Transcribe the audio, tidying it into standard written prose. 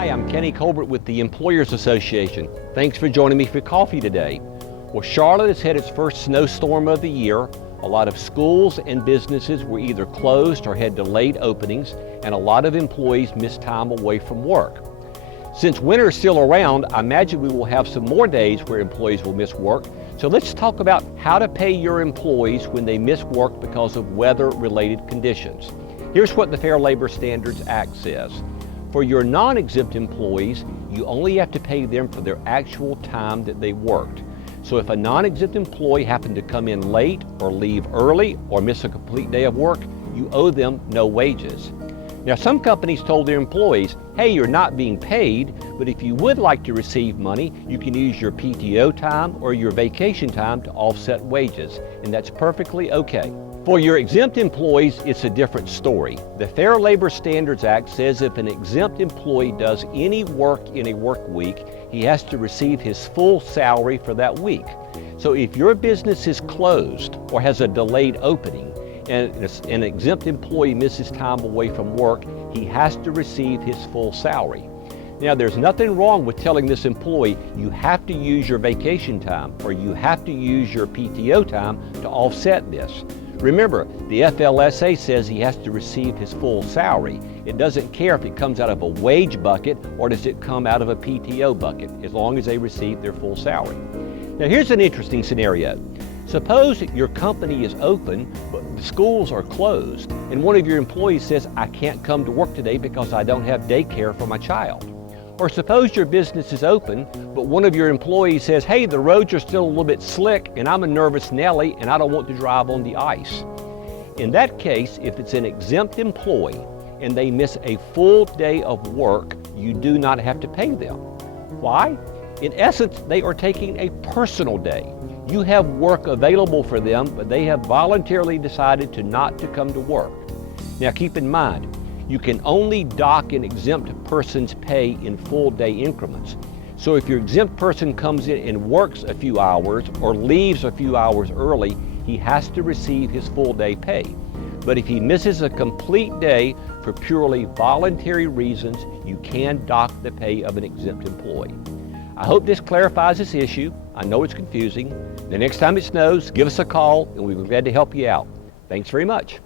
Hi, I'm Kenny Colbert with the Employers Association. Thanks for joining me for coffee today. Well, Charlotte has had its first snowstorm of the year. A lot of schools and businesses were either closed or had delayed openings, and a lot of employees missed time away from work. Since winter is still around, I imagine we will have some more days where employees will miss work. So let's talk about how to pay your employees when they miss work because of weather-related conditions. Here's what the Fair Labor Standards Act says. For your non-exempt employees, you only have to pay them for their actual time that they worked. So if a non-exempt employee happened to come in late or leave early or miss a complete day of work, you owe them no wages. Now, some companies told their employees, hey, you're not being paid, but if you would like to receive money, you can use your PTO time or your vacation time to offset wages, and that's perfectly okay. For your exempt employees, it's a different story. The Fair Labor Standards Act says if an exempt employee does any work in a work week, he has to receive his full salary for that week. So if your business is closed or has a delayed opening, and an exempt employee misses time away from work, he has to receive his full salary. Now, there's nothing wrong with telling this employee you have to use your vacation time or you have to use your PTO time to offset this. Remember, the FLSA says he has to receive his full salary. It doesn't care if it comes out of a wage bucket or does it come out of a PTO bucket, as long as they receive their full salary. Now, here's an interesting scenario. Suppose your company is open, but the schools are closed, and one of your employees says, I can't come to work today because I don't have daycare for my child. Or suppose your business is open, but one of your employees says, hey, the roads are still a little bit slick and I'm a nervous Nelly and I don't want to drive on the ice. In that case, if it's an exempt employee and they miss a full day of work, you do not have to pay them. Why? In essence, they are taking a personal day. You have work available for them, but they have voluntarily decided not to come to work. Now keep in mind, you can only dock an exempt person's pay in full day increments. So if your exempt person comes in and works a few hours or leaves a few hours early, he has to receive his full day pay. But if he misses a complete day for purely voluntary reasons, you can dock the pay of an exempt employee. I hope this clarifies this issue. I know it's confusing. The next time it snows, give us a call and we'll be glad to help you out. Thanks very much.